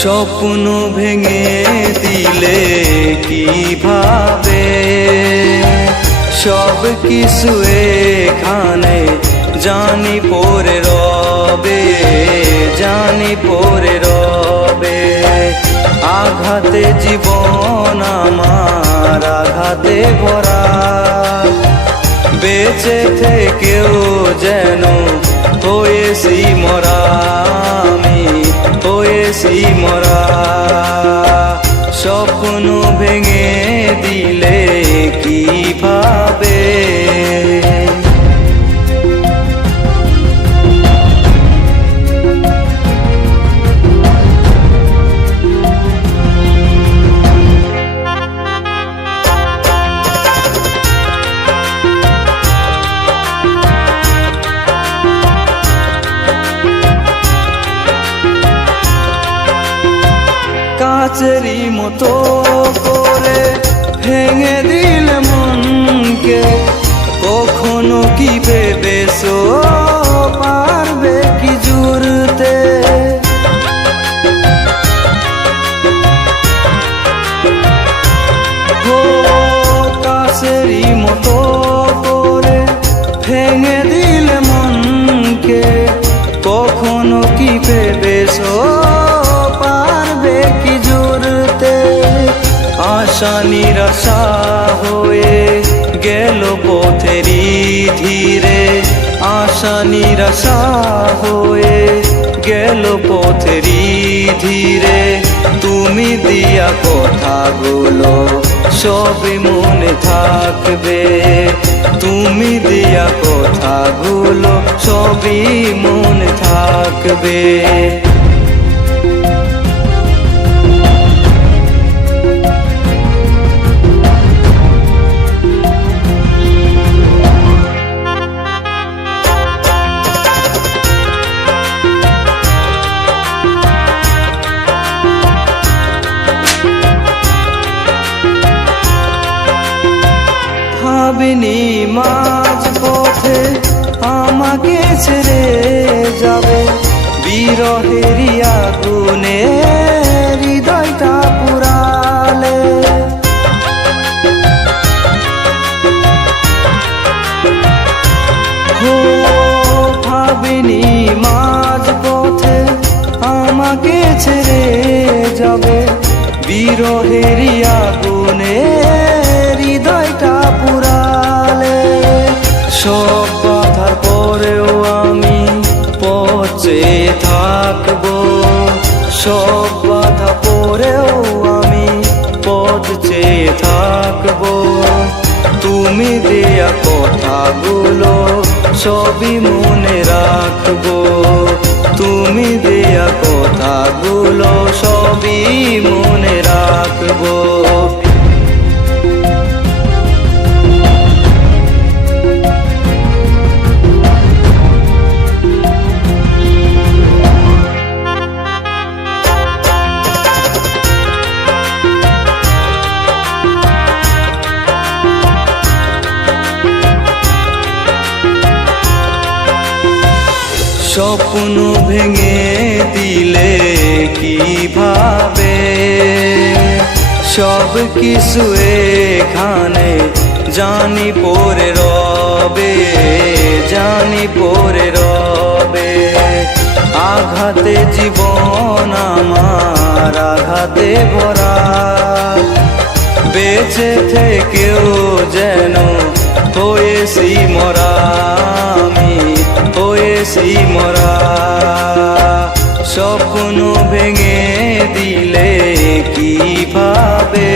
স্বপ্ন ভেঙে দিলে কিভাবে সব কিছু এখানে জানি পড়ে রবে, জানি পড়ে রবে। আঘাতে জীবন আমার আঘাতে ভরা, বেঁচে থেকেও যেন হয়েছি মরা, আমি হয়েছি মরা। স্বপ্ন ভেঙে দিলে কিভাবে কাচেরি মতো করে ভেঙে দিলে মনকে, কখনো কি ভেবেছো পারবে কি জুড়তে? ও কাচেরি মতো করে ভেঙে দিলে মনকে, কখনো কি ভেবেছো আশা নিরাশা হয়ে গেল পথেরই ধীরে, আশা নিরাশা হয়ে গেল পথেরই ধীরে। তুমি দিয়া কথাগুলো সবই মনে থাকবে, তুমি দিয়া কথাগুলো সবই মনে থাকবে। ভাবিনি মাঝ পথে আমাকে ছেড়ে যাবে, বিরহেরই আগুনে হৃদয়টা পুরালে। ও ভাবিনি মাঝ পথে আমাকে ছেড়ে যাবে, বিরহেরই আগুনে হৃদয়টা পুরালে। সব বাধার পরেও আমি পথে থাকবো, সব বাধা পরেও আমি পথ চেয়ে থাকবো। তুমি দেয়া কথাগুলো সবই মনে রাখবো, তুমি দেয়া কথাগুলো সবই মনে রাখবো। স্বপ্ন ভেঙে দিলে কিভাবে সব কিছু এখানে জানি পড়ে রবে, জানি পড়ে রবে। আঘাতে জীবন আমার আঘাতে ভরা, বেঁচে থেকেও যেন হয়েছি মরা, আমি হয়েছি মরা। স্বপ্ন ভেঙে দিলে কিভাবে